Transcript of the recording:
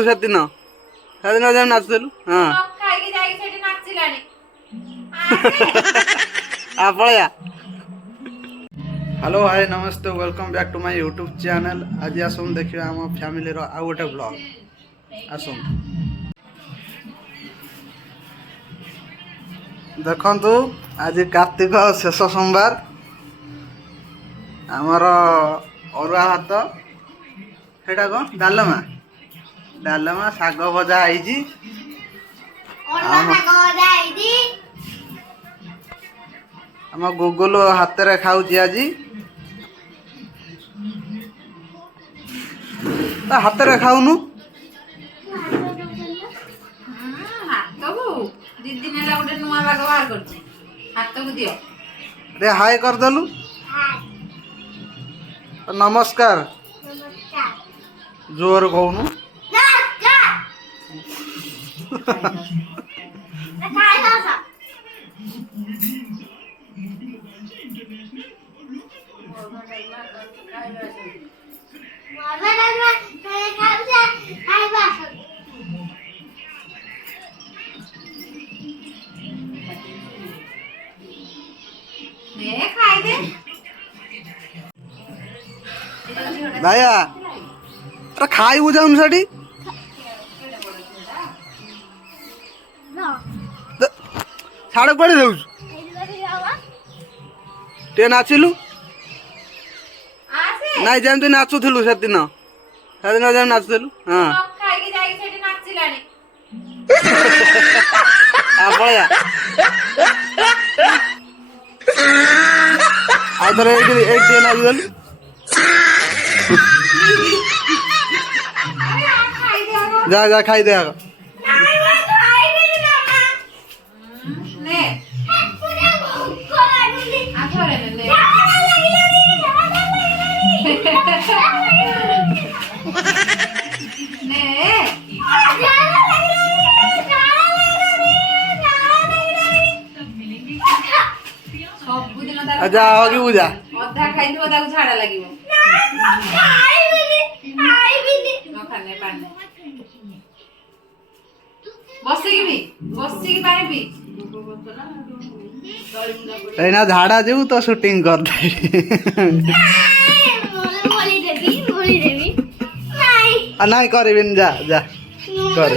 ନାଚୁଥିଲୁ ସେଦିନ ସେଦିନ ଯେମିତି ନାଚୁଥିଲୁ ହଁ पलया हेलो हाय नमस्ते welcome back to my YouTube channel. आज आसुन देखिए आम फैमिली रो आउ गोटे ब्लॉग आसुन देखंतु आज कार्तिक शेष सोमवार आमर अरुआ भात सेटा कौन डालमा शाग भजा आईजी आम गुगुल हाथ रे खाऊची आज हाथ रे खाऊनु रे हाय कर दलु नमस्कार जोर कहूनु भाया अरे खाई जाऊन साड़ी साड़े कड़े जाऊ टे नाचिलु नाई जमी नाचुलु से दिन जमी नाचुलु हाँ पलया आउ थे नाचुलु जा जा खाई दे जा होगी बुझा अधा खाई तो अधा झाड़ा लागिवो एना झाड़ा जेबू तो शूटिंग कर दे नहीं करबिन जा जा कर